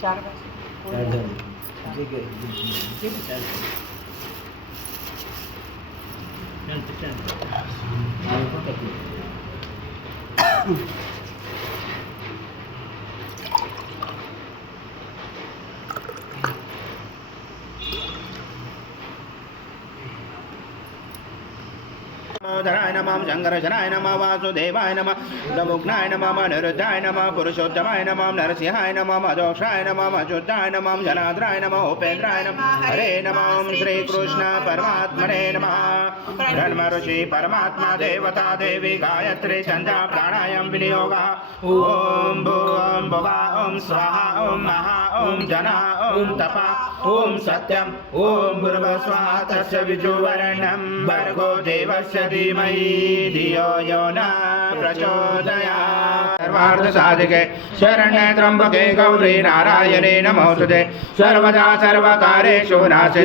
4 बजे धराय नमः शंकरशनाय नमः वासुदेवाय नमः दमुग्नाय नमः निरुद्धाय नमः पुरुषोत्तमाय नमः नरसिंहाय नमः अधोक्षाय नमः अच्युताय नमः जनार्दनाय नमः उपेन्द्राय नमः हरे नमः श्री कृष्ण परमात्मने नमः ब्रह्म ऋषि परमात्मा देवता देवी गायत्री छंदा प्राणायाम विनियोगः ओम भूम भुवः ओम स्वाहा ओम महा ओम जना ओम तपा ओम सत्यम ओम भूर्भुवः तस्य विदुर्वरेण्यं भर्गो देवस्य धीमहि धियो यो न प्रचोदयात्। सर्वार्थ साधिके शरण्ये त्र्यंबके गौरी नारायणे नमोस्तुते सर्वदा सर्वकारेषु नास्ति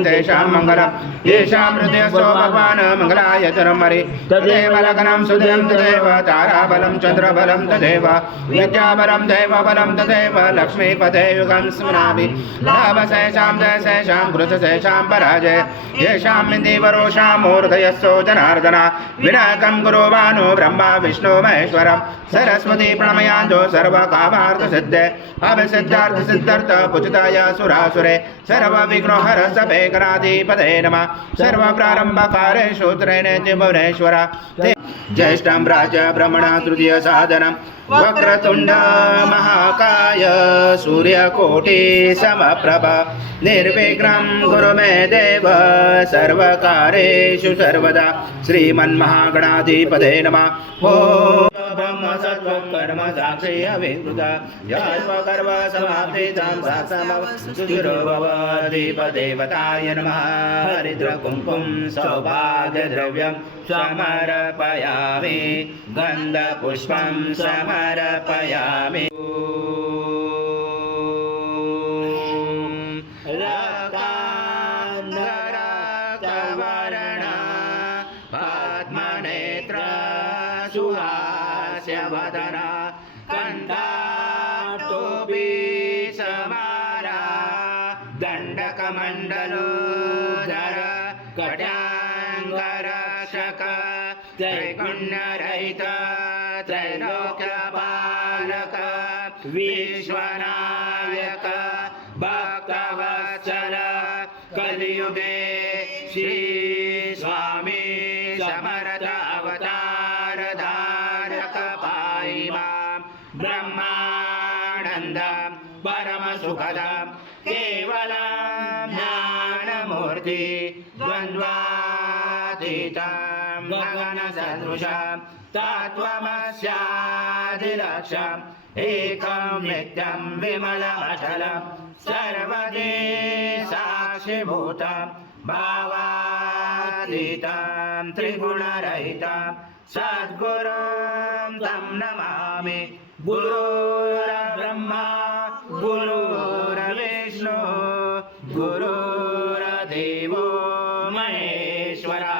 मंगलम् येषां हृदयस्थो भगवान् मंगलाय चरमरि तदेव लग्नं सुदयं तदेव ताराबलं चन्द्रबलं तदेव विद्याबलं दैवबलं तदेव लक्ष्मीपते युगं स्मरामि लाभशेषां जयशेषां कृतशेषां पराजय येषां इन्दिवरोषां मूर्धयस्थो जनार्दन विनायकं गुरुवानो ब्रह्मा विष्णु महेश्वरं सरस्वती प्रणमयान्तो सर्वकामार्थसिद्धे अभिसिद्धार्थ सिद्धार्थ पुजिताय सुरासुरे सर्वविघ्नोहर सभेकराधिपते नमः सर्वप्रारम्भकारेषु त्रिनेति भुवनेश्वर ज्येष्ठं राज ब्रह्मण तृतीय साधनं वक्रतुंड महाकाय सूर्यकोटि समप्रभ निर्विघ्नं कुरु मे देव सर्वकारेषु सर्वदा श्रीमन्महागणाधिपते नमः ओम ब्रह्म सत्त्वं कर्म साक्षी अविकृता यास्वकर्म समाप्तिं साक्षामवसुरो भवधिपदेवताय नमः हरिद्र कुंकुम सौभाग्यद्रव्यं समर्पयामि गन्धपुष्पं समर्पयामि रक्तांगरक्तवर्ण पद्मनेत्र सुहास्यवदन कण्ठाटोपी समारा दण्डकमण्डलोदर कट्याङ्गरक्षक त्रैगुण्यरहित त्रैलोक्यपालक विश्वनायक भक्तवत्सल कलियुगे श्री स्वामी समर्थ अवतार धारक पाहि मां ब्रह्मानंद परम सुखद केवलं ज्ञानमूर्ति द्वन्द्वातीतं गगन सदृशं तत्त्वमस्यादिलक्ष्यम् एकं नित्यं विमलमचलं सर्वदे साक्षिभूतं भावातीतं त्रिगुणरहितं सद्गुरुं तं नमामि गुरुर्ब्रह्मा गुरुर्विष्णु गुरुर्देवो महेश्वरा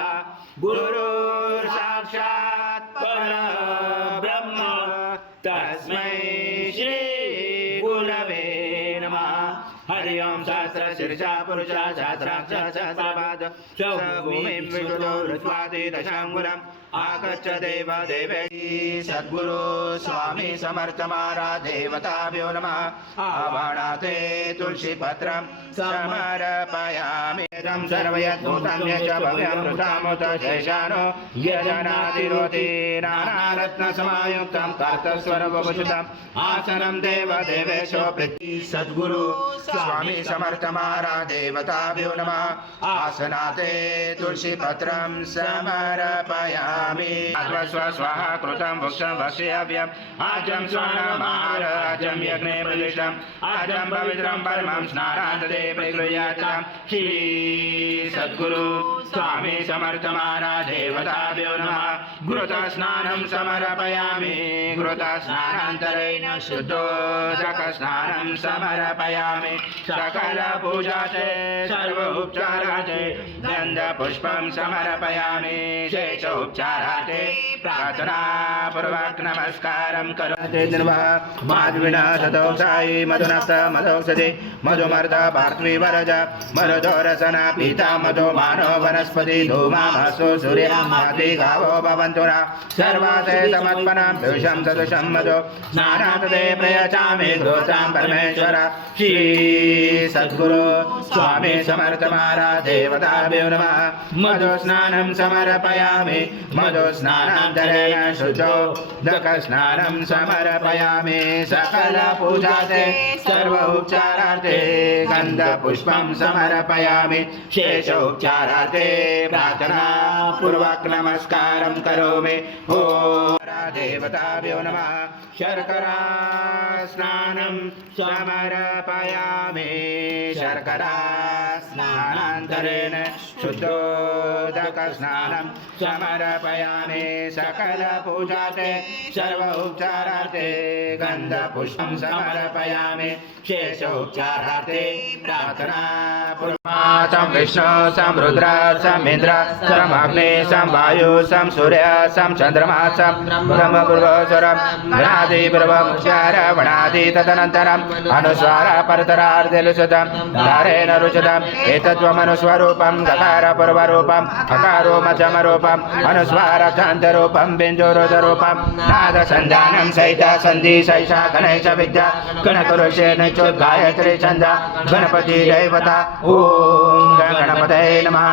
गुरुर्साक्षात् परब्रह्म तस्मै श्री गुरवे नमः। हरि ओम सहस्र शीर्षा पुरुषा सहस्राक्ष सहस्रपाद भूमिं विष्णु ऋत्वादि दशांगुलम् आगच्छ देव देवेति सद्गुरु स्वामी समर्थ महाराज देवताभ्यो नमः। आवाहनाते तुलसी पत्रं समर्पयामि सर्वयद्भूतं यच्च भव्यमृतामुत शेषानो यजनादिरोति नानारत्नसमायुक्तं कर्तस्वरवभूषितम् आसनं देवदेवेशो प्रीति सद्गुरु स्वामी समर्थ महाराज देवताभ्यो नमः। आसनाते तुलसी पत्रं समर्पयामि स्वाहा कृतं भुक्षं भक्ष्याव्यम् आजं स्वर्णमाहार आजं यज्ञे प्रतिष्ठम् आजं पवित्रं परमं स्नानान्तते प्रगृह्यातां श्री सद्गुरु स्वामी समर्थ महाराज देवताभ्यो नमः। घृतं स्नानं समर्पयामि घृतं स्नानान्तरेण शुद्धोदक स्नानं समर्पयामि सकल पूजाते सर्व उपचाराते गंध पुष्पं समर्पयामि शेषोपचाराते प्रार्थना पूर्वक नमस्कारं करोति निर्वह माधविना शतोक्षायि मधुनक्त मधोक्षति मधुमर्द पार्थिवी वरज मरुदोरसना पीता मधु मानो वनस्पति धूमामसु सूर्यमाति गावो भवन्तु नः सर्वासे समत्पनां पुरुषं सदृशं मधु स्नानान्तदे प्रयचामि घृतां परमेश्वर श्री सद्गुरु स्वामी समर्थ महाराज देवताभ्यो नमः मधु स्नानं समर्पयामि मधु स्नानान्तरेण शुद्धोदक स्नानं समर्पयामि सकल पूजाते सर्व उपचारार्थे गंध पुष्पं समर्पयामि शेषोपचारार्थे प्रार्थना पूर्वक नमस्कारं करोमि ओम देवताभ्यो नमः शर्करा स्नानं समर्पयामि शर्करा स्नानान्तरेण शुद्धोदक स्नानं समर्पयामि सकल पूजाते सर्व उपचारार्थे गंध पुष्पं समर्पयामि शेषोपचारार्थे प्रार्थना पूर्वासं विष्णु सं रुद्र सं इंद्र सं अग्नि सं वायु सं सूर्य सं चंद्रमा सं ब्रह्म पूर्वस्वरं गणादि पूर्वमुच्चार वणादि तदनन्तरम् अनुस्वार परतरार्धेलुसुतं धारेण रुचितम् एतद्वमनुस्वरूपं गकार पूर्वरूपम् अकारो मध्यमरूपम् अनुस्वार शान्तरूपं बिन्दुरुदरूपं नाद सञ्जानं सहित सन्धि सैषा गणेश विद्या गणकुरुषेण गायत्री छंद गणपति देवता ओम गणपतये नमः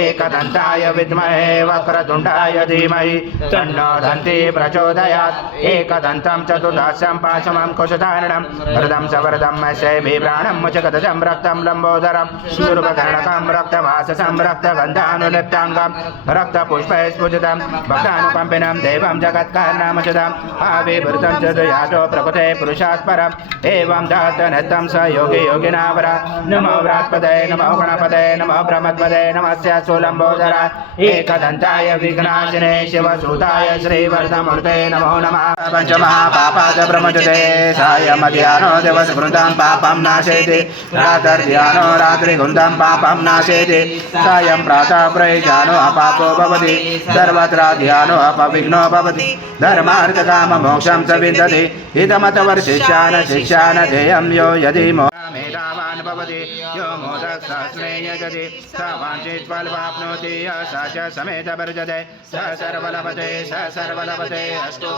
एकदन्ताय विद्महे वक्रतुण्डाय धीमहि तन्नो दन्ति प्रचोदयात् एकदन्तं चतुर्दशं पाशमं कुशधारणं वरदं सवरदं शैवी प्राणं मुचगतजं रक्तं लम्बोदरं शूर्पकर्णकं रक्तवाससं रक्तगन्धानुलिप्ताङ्गं रक्तपुष्पै स्फुजितं भक्तानुकम्पिनं देवं जगत्कारणमचदम् आविर्भूतं च यातो प्रकृते पुरुषात् परम् एवं नृत्तं स योगी योगिनावर नमो व्रात्पदे नमो गणपते नमो ब्रह्मपदे नमस्य सुलम्बोदरा एकदन्ताय विघ्नाशिने शिवसूताय श्रीवरदमूर्ते नमो नमः पञ्चमहापापाद ब्रह्मजते सायमध्याह्नो दिवसभृतां पापं नाशयति रात्र्याह्नो रात्रिगुन्धं पापं नाशयति सायं प्रातः प्रयुज्यानो अपापो भवति सर्वत्राध्यानो अपविघ्नो भवति धर्मार्थकाममोक्षं च विन्दति इदमतवर्षिष्यान शिष्यान ध्येयं यो यदि मेधावान् भवति यो मोदस्मै यजति स वाञ्छित् फलमाप्नोति स च समेत वर्जते स सर्वलभते अस्तु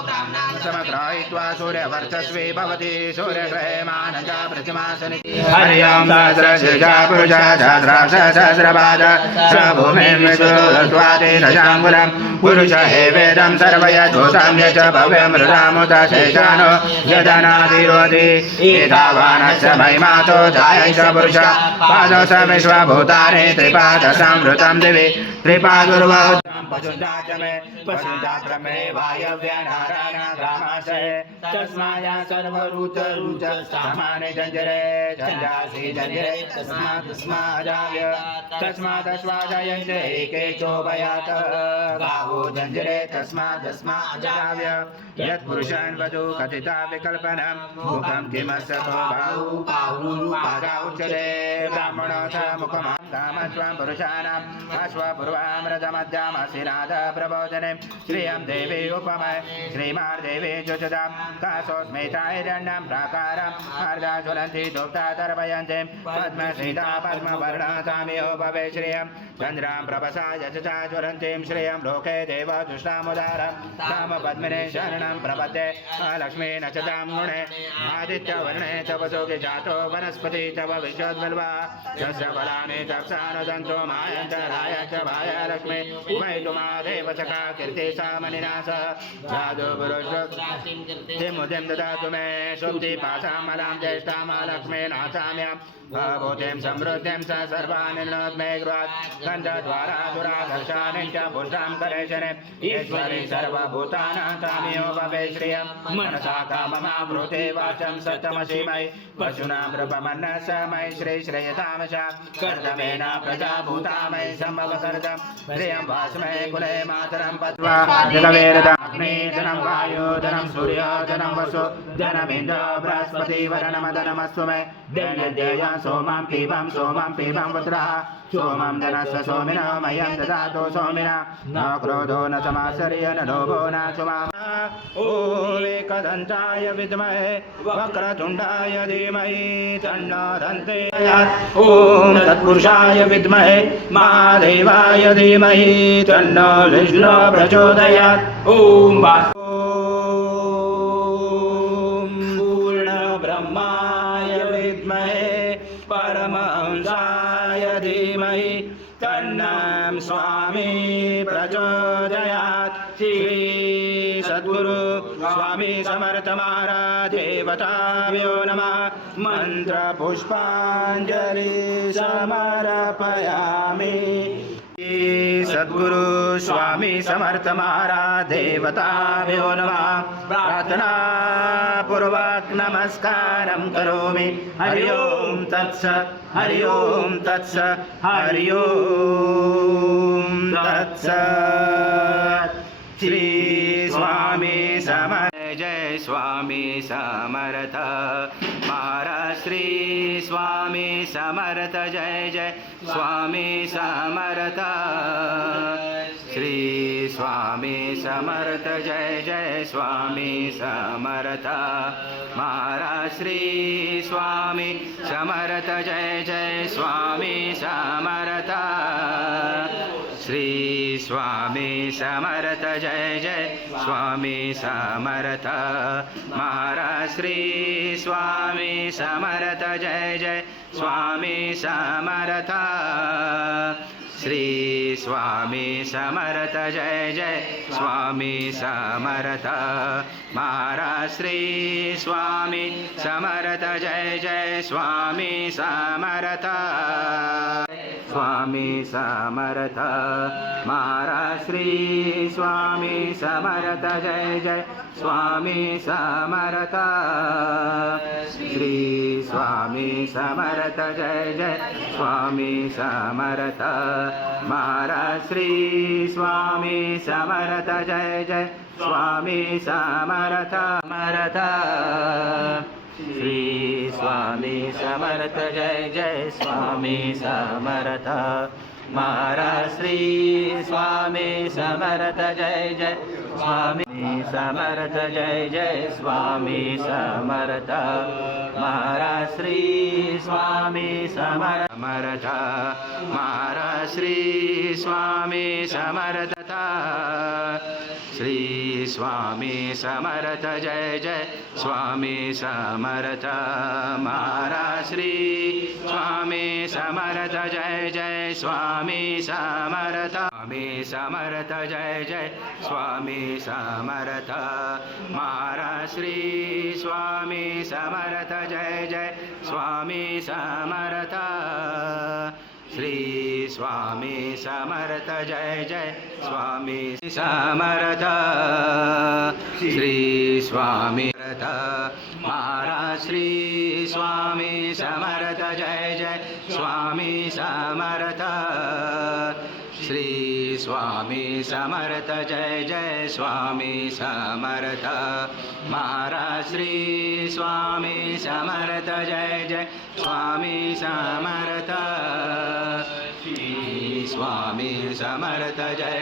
समग्राहित्वा सूर्यवर्चस्वी भवति सूर्यग्रहमानञ्च प्रतिमासनि हरि ओं सहस्रशीर्षा पुरुषः सहस्रांशसहस्रपाद स भूमिं विदुत्वादिदशाङ्गुलं पुरुष एवेदं सर्वयज्भूतं यच भव्यमृतामुत शेषानो यदनादिरोधि एतावानश्च महिमातो जायश्च पुरुष पादौ स विश्वभूतानि त्रिपादसंवृतं दिवि त्रिपादुर्वहुतं पशुजातमे पशुजातमे वायव्यनारायणग्रामाशे तस्माया सर्वरुचरुच सामाने जञ्जरे झञ्झासि जञ्जरे तस्मादस्माजाय तस्मादस्माजयन्ते केचोभयात् गावो जञ्जरे तस्मादस्माजाय यत्पुरुषान् वधू कथिता विकल्पनं मुखं किमस्य बाहुरूपागा उच्यते ब्राह्मणो च मुखमां कामस्वं पुरुषाणाम् अश्वपूर्वामृतमध्यामसिनाद प्रबोधने श्रियं देवी उपमय श्रीमार्देवी जुषदां कासोस्मिताैरण्यं प्राकारम् अर्धाज्वलन्ति दुग्धा तर्पयन्ति पद्मसीता पद्मवर्णतामियो भवे श्रियं चन्द्रां प्रभसा यजसा ज्वलन्तीं श्रियं लोके देव दुष्टामुदारं ताम पद्मिने शरणं प्रपद्ये लक्ष्मी नचतां गुणे आदित्यवर्णे तव सोगे जातो वनस्पति तव विश्वोद्बल्वा यस्य फलानि तप्सानुदन्तो मायन्तराय च भाय लक्ष्मी वैतुमादेव सखा कीर्ति सामनिनाश साधु पुरुषोत्तिमुदिं ददातु मे शुद्धि पाशामलां ज्येष्ठां लक्ष्मी नाथाम्याम् भूतिं समृद्धिं स सर्वान् नोद्मे गृहात् गन्धद्वारा दुराधर्षाणि च भुजां करेशने ईश्वरी सर्वभूतानां तामियो भवे श्रियं मनसा काममावृते वाचं सत्यमसि मयि पशूनां रूपमन्नस्य मयि श्रीश्रेयतामश कर्तमेन प्रजाभूता मयि सम्भवकर्तम् प्रियं वास्मे कुले मातरं पत्वा जगवेरदाग्ने धनं वायो धनं सूर्य धनं वसु धनमिन्द्र बृहस्पति वरणमदनमस्तु मे देय सोमं पीबं पुत्रः सोमं धनस्य सोमिनो मह्यं ददातु सोमिना न क्रोधो न समाश्चर्य न लोभो न सुमा ॐ एकदन्ताय विद्महे वक्रतुण्डाय धीमहि तन्नो दन्ते ॐ तत्पुरुषाय विद्महे महादेवाय धीमहि तन्नो विष्णु प्रचोदयात् ॐ पूर्णब्रह्माय विद्महे परमहंसाय धीमहि तन्नं स्वामी प्रचोदयात् श्री सद्गुरु स्वामी समर्थ महाराज देवताभ्यो नमः मंत्र पुष्पांजलि समर्पयामि सद्गुरु स्वामी समर्थ महाराज देवताभ्यो नमः प्रार्थना पूर्वक नमस्कारं करोमि हरि ओम तत्सत् हरि ओम तत्सत् हरि ओम तत्सत् श्री स्वामी समर्थ जय स्वामी समर्थ महाराज श्री स्वामी समर्थ जय जय स्वामी समर्थ श्री स्वामी समर्थ जय जय स्वामी समर्थ महाराज श्री स्वामी समर्थ जय जय स्वामी समर्थ श्री स्वामी समर्थ जय जय स्वामी समर्थ महाराज श्री स्वामी समर्थ जय जय स्वामी समर्थ श्री स्वामी समर्थ जय जय स्वामी समर्थ महाराज श्री स्वामी समर्थ जय जय स्वामी समर्थ स्वामी समर्थ महाराज श्री स्वामी समर्थ जय जय स्वामी समर्थ श्री स्वामी समर्थ जय जय स्वामी समर्थ महाराज श्री स्वामी समर्थ जय जय स्वामी समर्थ श्री स्वामी समर्थ जय जय स्वामी समर्थ महाराज श्री स्वामी समर्थ जय जय स्वामी समर्थ जय जय स्वामी समर्थ महाराज श्री स्वामी समर्थ महाराज श्री स्वामी समर्थ श्री स्वामी समर्थ जय जय स्वामी समर्थ महाराज श्री स्वामी समर्थ जय जय स्वामी समर्थ स्वामी समर्थ जय जय स्वामी समर्थ महाराज श्री स्वामी समर्थ जय जय स्वामी समर्थ श्री स्वामी समर्थ जय जय स्वामी समर्थ श्री स्वामी महाराज श्री स्वामी समर्थ जय जय स्वामी समर्थ श्री स्वामी समर्थ जय जय स्वामी समर्थ महाराज श्री स्वामी समर्थ जय जय स्वामी समर्थ श्री स्वामी समर्थ जय